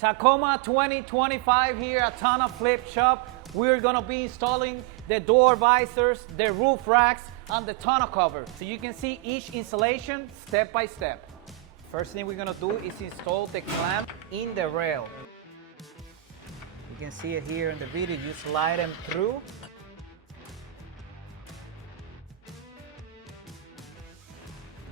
Tacoma 2025 here at TonnoFlip Shop. We're gonna be installing the door visors, the roof racks, and the tonneau cover. So you can see each installation step by step. First thing we're gonna do is install the clamp in the rail. You can see it here in the video, you slide them through.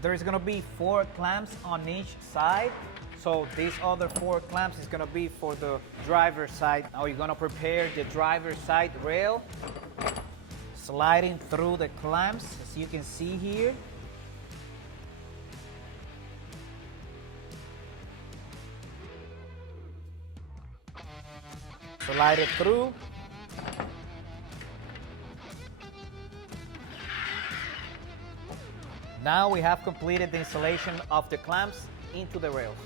There's gonna be 4 clamps on each side. So these other 4 clamps is gonna be for the driver's side. Now you're gonna prepare the driver's side rail, sliding through the clamps, as you can see here. Slide it through. Now we have completed the installation of the clamps into the rails.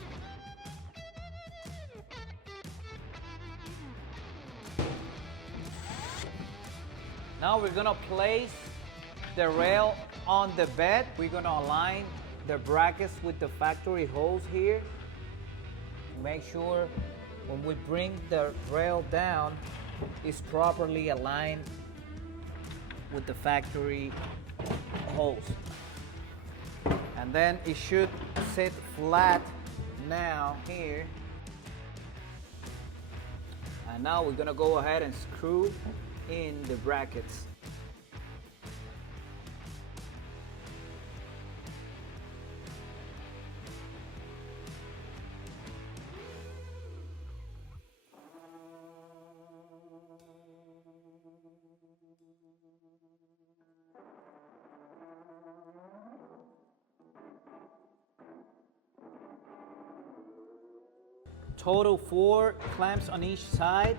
Now we're gonna place the rail on the bed. We're gonna align the brackets with the factory holes here. Make sure when we bring the rail down, it's properly aligned with the factory holes. And then it should sit flat now here. And now we're gonna go ahead and screw in the brackets. Total 4 clamps on each side.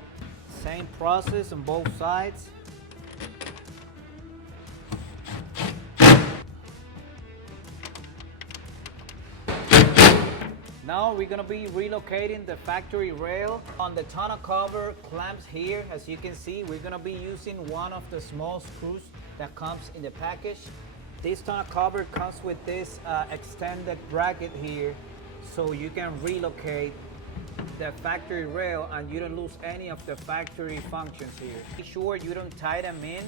Same process on both sides. Now we're gonna be relocating the factory rail on the tonneau cover clamps here. As you can see, we're gonna be using one of the small screws that comes in the package. This tonneau cover comes with this extended bracket here, so you can relocate the factory rail and you don't lose any of the factory functions here. Make sure you don't tie them in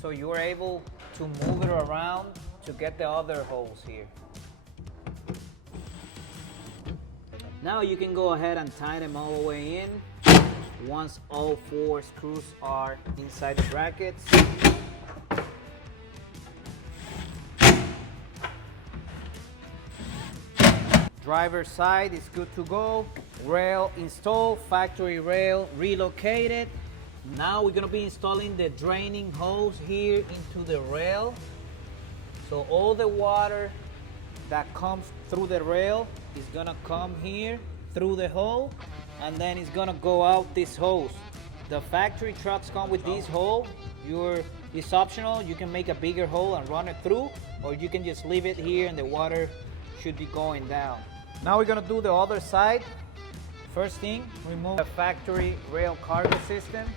so you're able to move it around to get the other holes here. Now you can go ahead and tie them all the way in once all 4 screws are inside the brackets. Driver's side is good to go. Rail installed, factory rail relocated. Now we're gonna be installing the draining hose here into the rail. So all the water that comes through the rail is gonna come here through the hole, and then it's gonna go out this hose. The factory trucks come with this hole. It's optional. You can make a bigger hole and run it through, or you can just leave it here and the water should be going down. Now we're gonna do the other side. First thing, remove the factory rail cargo system.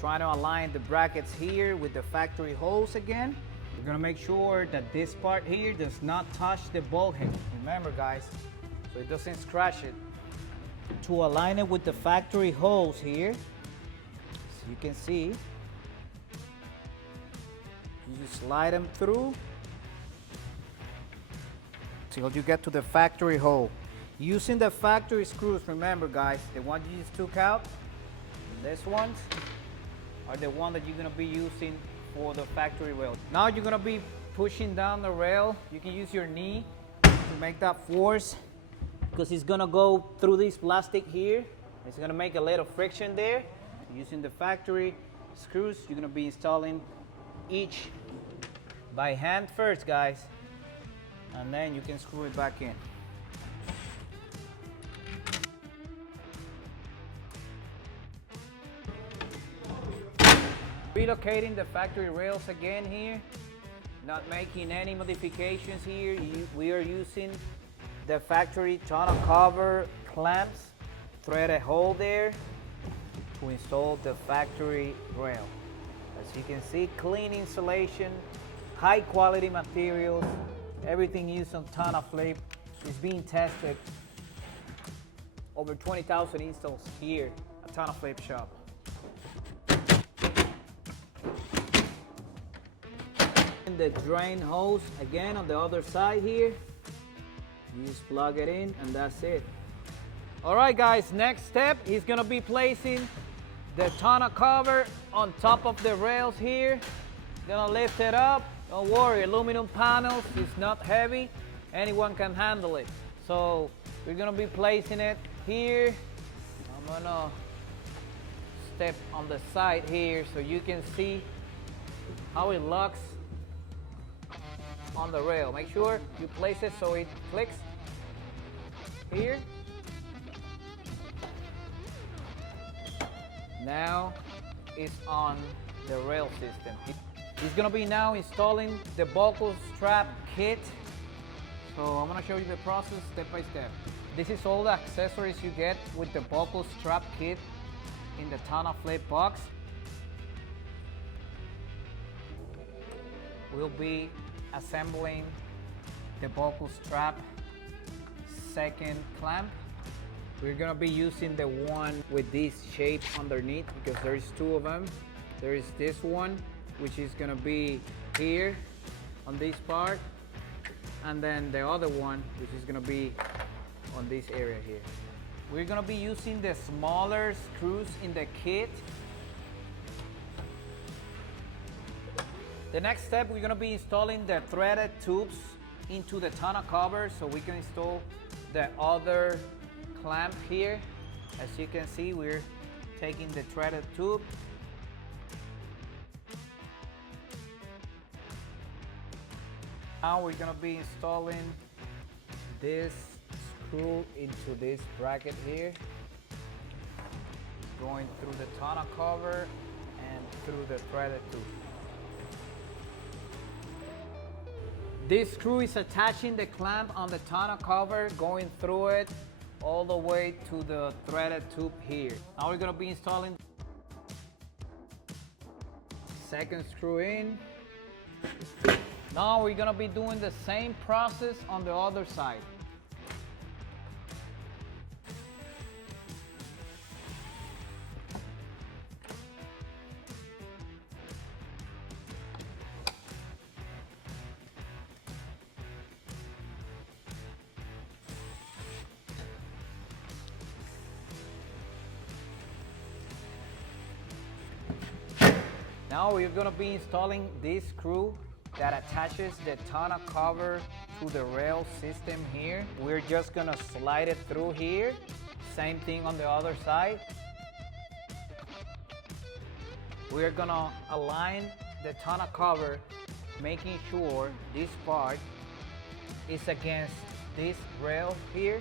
Try to align the brackets here with the factory holes again. We're gonna make sure that this part here does not touch the bulkhead. Remember guys, so it doesn't scratch it. To align it with the factory holes here, so you can see, you slide them through till you get to the factory hole. Using the factory screws, remember guys, the ones you just took out, these ones are the one that you're gonna be using for the factory rail. Now you're gonna be pushing down the rail. You can use your knee to make that force because it's gonna go through this plastic here. It's gonna make a little friction there. Using the factory screws, you're gonna be installing each by hand first guys, and then you can screw it back in. Relocating the factory rails again here, not making any modifications here. We are using the factory tonneau cover clamps, thread a hole there to install the factory rail. As you can see, clean insulation, high quality materials, Everything used on TonnoFlip is being tested. Over 20,000 installs here at TonnoFlip shop. And the drain hose again on the other side here. You just plug it in and that's it. All right guys, next step, he's gonna be placing the tonneau cover on top of the rails here. Gonna lift it up. Don't worry, aluminum panels, it's not heavy. Anyone can handle it. So we're gonna be placing it here. I'm gonna step on the side here so you can see how it locks on the rail. Make sure you place it so it clicks here. Now it's on the rail system. He's gonna be now installing the buckle strap kit. So I'm gonna show you the process step by step. This is all the accessories you get with the buckle strap kit in the TonnoFlip box. We'll be assembling the buckle strap second clamp. We're gonna be using the one with this shape underneath because there's two of them. There is this one, which is gonna be here on this part, and then the other one, which is gonna be on this area here. We're gonna be using the smaller screws in the kit. The next step, we're gonna be installing the threaded tubes into the tonneau cover so we can install the other clamp here. As you can see, we're taking the threaded tube. Now we're gonna be installing this screw into this bracket here, going through the tonneau cover and through the threaded tube. This screw is attaching the clamp on the tonneau cover, going through it all the way to the threaded tube here. Now we're gonna be installing second screw in. Now we're gonna be doing the same process on the other side. Now we're gonna be installing this screw that attaches the tonneau cover to the rail system here. We're just gonna slide it through here. Same thing on the other side. We're gonna align the tonneau cover, making sure this part is against this rail here.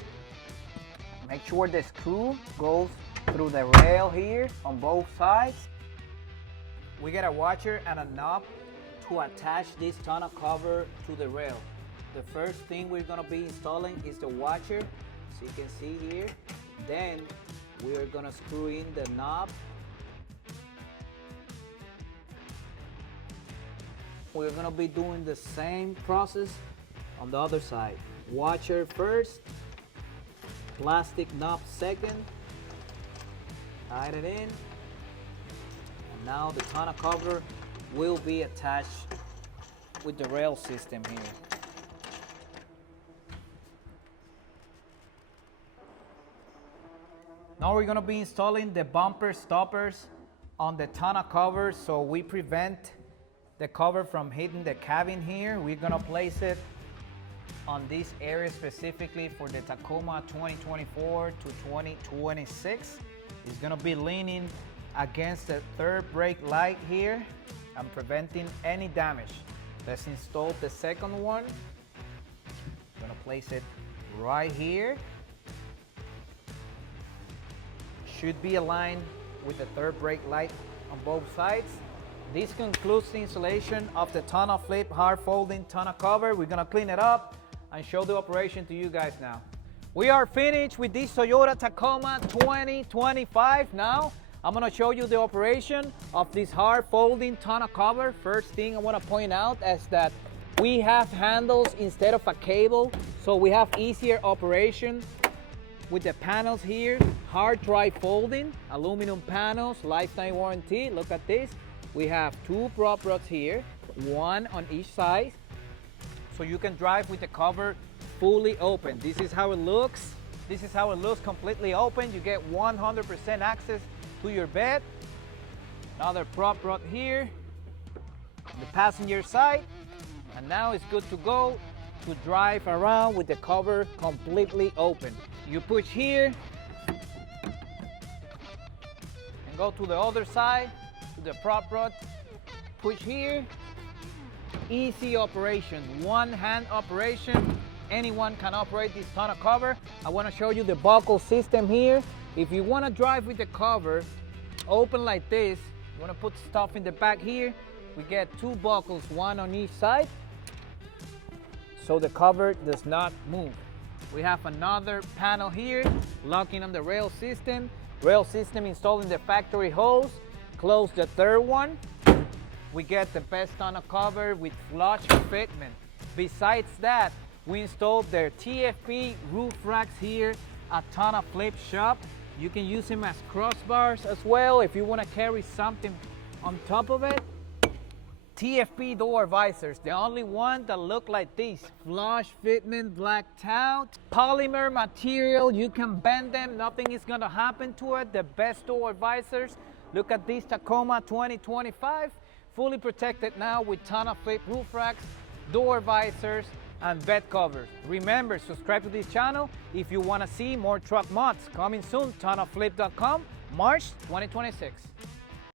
Make sure the screw goes through the rail here on both sides. We get a washer and a knob to attach this tonneau cover to the rail. The first thing we're gonna be installing is the washer, so you can see here. Then we're gonna screw in the knob. We're gonna be doing the same process on the other side. Washer first, plastic knob second, tight it in. Now the tonneau cover will be attached with the rail system here. Now we're gonna be installing the bumper stoppers on the tonneau cover so we prevent the cover from hitting the cabin here. We're gonna place it on this area specifically for the Tacoma 2024 to 2026. It's gonna be leaning against the third brake light here and preventing any damage. Let's install the second one. I'm gonna place it right here. Should be aligned with the third brake light on both sides. This concludes the installation of the TonnoFlip hard folding tonneau cover. We're gonna clean it up and show the operation to you guys now. We are finished with this Toyota Tacoma 2025 now. I'm gonna show you the operation of this hard folding tonneau cover. First thing I wanna point out is that We have handles instead of a cable, so we have easier operation with the panels here. Hard drive folding, aluminum panels, lifetime warranty. Look at this. We have two prop rods here, one on each side, so you can drive with the cover fully open. This is how it looks. This is how it looks completely open. You get 100% access to your bed. Another prop rod here, the passenger side, and now it's good to go to drive around with the cover completely open. You push here and go to the other side, to the prop rod, push here. Easy operation, one hand operation. Anyone can operate this tonneau cover. I want to show you the buckle system here. If you want to drive with the cover open like this, you want to put stuff in the back here, we get two buckles, one on each side, so the cover does not move. We have another panel here, locking on the rail system. Rail system installed in the factory hose. Close the third one. We get the best tonneau cover with flush fitment. Besides that, we installed their TFP roof racks here at TonnoFlip shop. You can use them as crossbars as well if you want to carry something on top of it. TFP door visors, the only one that look like this. Flush fitment, blacked out. Polymer material, you can bend them, nothing is gonna happen to it. The best door visors. Look at this Tacoma 2025. Fully protected now with TonnoFlip roof racks, door visors, and bed covers. Remember, subscribe to this channel if you want to see more truck mods. Coming soon, TonnoFlip.com, March 2026.